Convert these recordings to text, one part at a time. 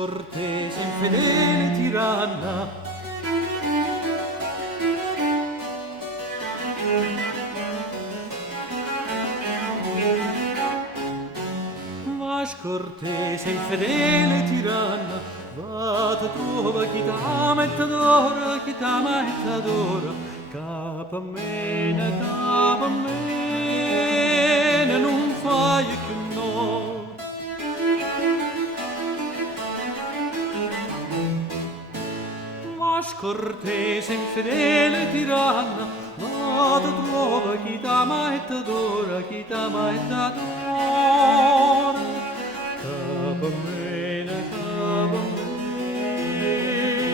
scortese, infedele tiranna. Va scortese, infedele tiranna, va te trova chi t'ama e t'adora, chi t'ama e t'adora. Capa a me, non fai che no. Va scortese, infedele tiranna, va te trova chi t'ama e t'adora, chi t'ama e t'adora. Capa a me,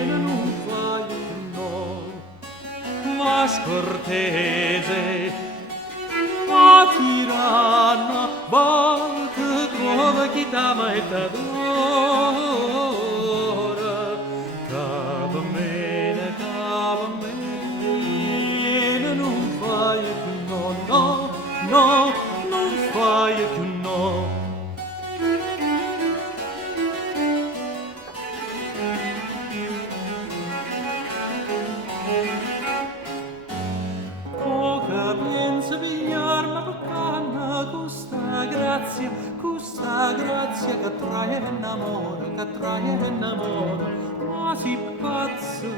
non fai che no. Va scortese, va tiranna, va te trova chi t'ama e t'adora. Capa a me, non fai che no, no, no, non fai che no. Poca pensa pigliarmi per canna, questa grazia che trae e innamora, ma si pazza,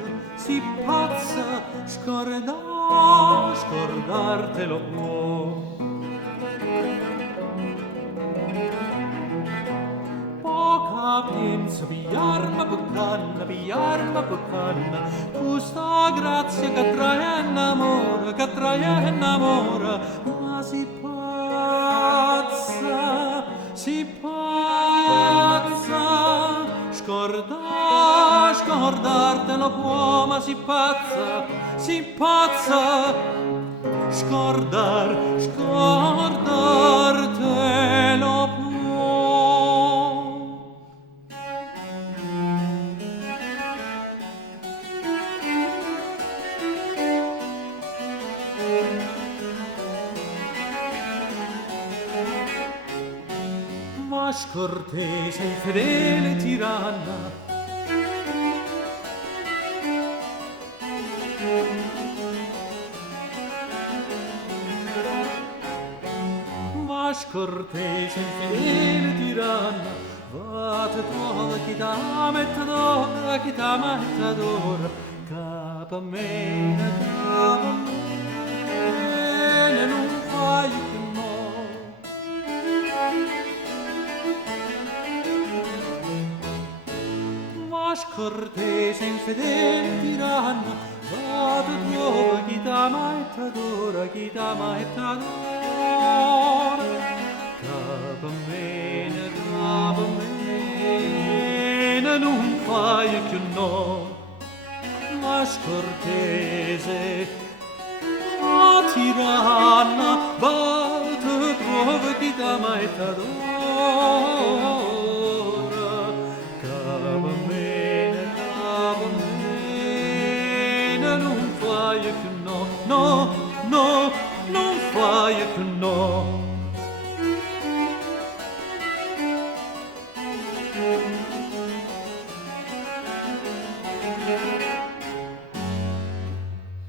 scordartelo può. Poca pensa pigliarmi per canna, questa grazia che trae e innamora, ma si pazza, scordartelo può, ma si pazza, scordartelo può. Va scortese, infedele tiranna, va scortese, infedele tiranna, va te trova chi t'ama e t'adora, chi t'ama e t'adora. Capa a me, non fai che no. Va scortese, infedele tiranna, va te trova chi t'ama e t'adora, chi t'ama e t'adora. Capa a me, non fai che no. Va scortese, va tiranna, va te trova chi t'ama e t'adora. Capa a me, non fai che no, no, no, non fai che no.